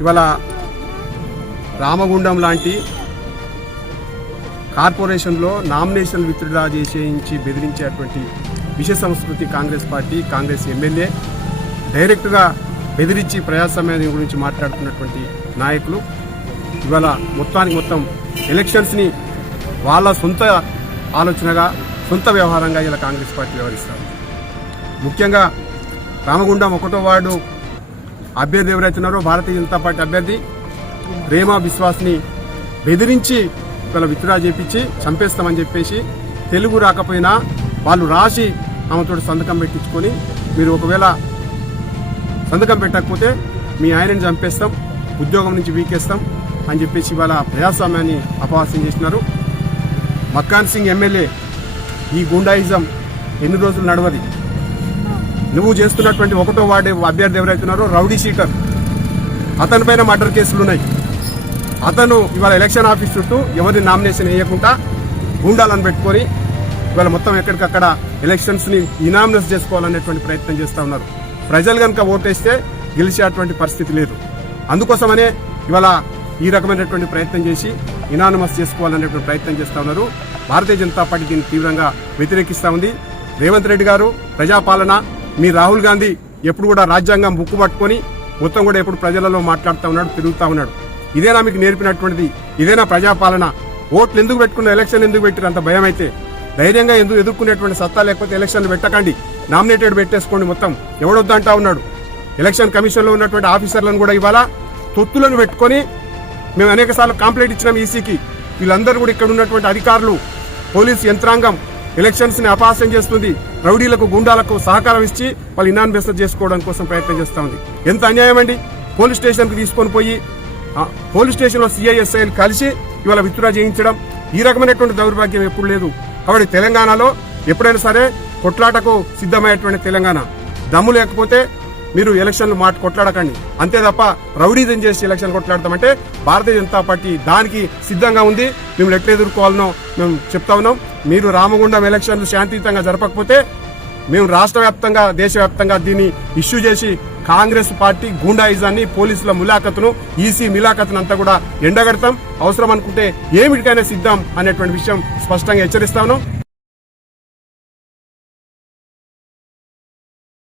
ఇవాళ రామగుండం లాంటి కార్పొరేషన్లో నామినేషన్ విత్డ్రా చేసేయించి బెదిరించేటువంటి విష సంస్కృతి కాంగ్రెస్ పార్టీ, కాంగ్రెస్ ఎమ్మెల్యే డైరెక్ట్గా బెదిరించి ప్రజాస్వామ్యం గురించి మాట్లాడుతున్నటువంటి నాయకులు ఇవాళ మొత్తం ఎలక్షన్స్ని వాళ్ళ సొంత ఆలోచనగా, సొంత వ్యవహారంగా ఇలా కాంగ్రెస్ పార్టీ వ్యవహరిస్తారు. ముఖ్యంగా రామగుండం 1వ వార్డు అభ్యర్థి ఎవరైతున్నారో భారతీయ జనతా పార్టీ అభ్యర్థి ప్రేమ విశ్వాస్ని బెదిరించి ఇవాళ విత్డ్రా చేపించి చంపేస్తామని చెప్పేసి తెలుగు రాకపోయినా వాళ్ళు రాసి ఆమెతో సంతకం పెట్టించుకొని, మీరు ఒకవేళ సంతకం పెట్టకపోతే మీ ఆయనని చంపేస్తాం, ఉద్యోగం నుంచి వీకేస్తాం అని చెప్పేసి ఇవాళ ప్రజాస్వామ్యాన్ని అపహాస్యం చేసినారు. మక్కాన్ సింగ్ ఎమ్మెల్యే, ఈ గుండాయిజం ఎన్ని రోజులు నడవది? నువ్వు చేస్తున్నటువంటి 1వ వార్డు అభ్యర్థి ఎవరైతున్నారో రౌడీ షీటర్, అతనిపైన మర్డర్ కేసులున్నాయి. అతను ఇవాళ ఎలక్షన్ ఆఫీస్ చుట్టూ ఎవరిని నామినేషన్ వేయకుండా గుండాలను పెట్టుకొని ఇవాళ మొత్తం ఎక్కడికక్కడ ఎలక్షన్స్ని ఇనామినస్ చేసుకోవాలనేటువంటి ప్రయత్నం చేస్తూ ఉన్నారు. ప్రజలు కనుక ఓటేస్తే గెలిచేటువంటి పరిస్థితి లేదు. అందుకోసమనే ఇవాళ ఈ రకమైనటువంటి ప్రయత్నం చేసి ఇనానిమస్ చేసుకోవాలనేటువంటి ప్రయత్నం చేస్తూ ఉన్నారు. భారతీయ జనతా పార్టీ దీన్ని తీవ్రంగా వ్యతిరేకిస్తూ ఉంది. రేవంత్ రెడ్డి గారు ప్రజాపాలన, మీ రాహుల్ గాంధీ ఎప్పుడు కూడా రాజ్యాంగం బుక్కు పట్టుకొని మొత్తం కూడా ఎప్పుడు ప్రజలలో మాట్లాడుతూ ఉన్నాడు, తిరుగుతూ ఉన్నాడు. ఇదేనా మీకు నేర్పినటువంటిది? ఇదేనా ప్రజాపాలన? ఓట్లు ఎందుకు పెట్టుకున్న, ఎలక్షన్ ఎందుకు పెట్టిన అంత భయం అయితే? ధైర్యంగా ఎందుకు ఎదుర్కొనేటువంటి సత్తా లేకపోతే ఎలక్షన్లు పెట్టకండి, నామినేటెడ్ పెట్టేసుకోండి. మొత్తం ఎవడొద్దంటా ఉన్నాడు? ఎలక్షన్ కమిషన్లో ఉన్నటువంటి ఆఫీసర్లను కూడా ఇవాళ తొత్తులను పెట్టుకొని మేము అనేక సార్లు కంప్లైంట్ ఇచ్చినాం ఈసీకి. వీళ్ళందరూ కూడా ఇక్కడ ఉన్నటువంటి అధికారులు, పోలీసు యంత్రాంగం ఎలక్షన్స్ ని అపహాస్యం చేస్తుంది, రౌడీలకు, గుండాలకు సహకారం ఇచ్చి వాళ్ళు ఇనానిమస్ చేసుకోవడం కోసం ప్రయత్నం చేస్తూ ఉంది. ఎంత అన్యాయం అండి! పోలీస్ స్టేషన్ కు తీసుకొని పోయి పోలీస్ స్టేషన్ లో సిఐఎస్ఐలు కలిసి ఇవాళ విత్డ్రా చేయించడం, ఈ రకమైనటువంటి దౌర్భాగ్యం ఎప్పుడు లేదు. కాబట్టి తెలంగాణలో ఎప్పుడైనా సరే కొట్లాటకు సిద్ధమయ్యేటువంటి తెలంగాణ. దమ్ము లేకపోతే మీరు ఎలక్షన్లు కొట్లాడకండి, అంతే తప్ప రౌడీజం చేసి ఎలక్షన్ కొట్లాడతామంటే భారతీయ జనతా పార్టీ దానికి సిద్ధంగా ఉంది. మేము ఎట్లా ఎదుర్కోవాలనో మేము చెప్తా ఉన్నాం. మీరు రామగుండం ఎలక్షన్లు శాంతియుతంగా జరపకపోతే మేము రాష్ట్ర వ్యాప్తంగా, దేశవ్యాప్తంగా దీన్ని ఇష్యూ చేసి కాంగ్రెస్ పార్టీ గూండాయిజాన్ని, పోలీసుల ములాఖతును, ఈసీ మిలాఖతును అంతా కూడా ఎండగడతాం. అవసరం అనుకుంటే ఏమిటికైనా సిద్ధం అనేటువంటి విషయం స్పష్టంగా హెచ్చరిస్తా ఉన్నాం.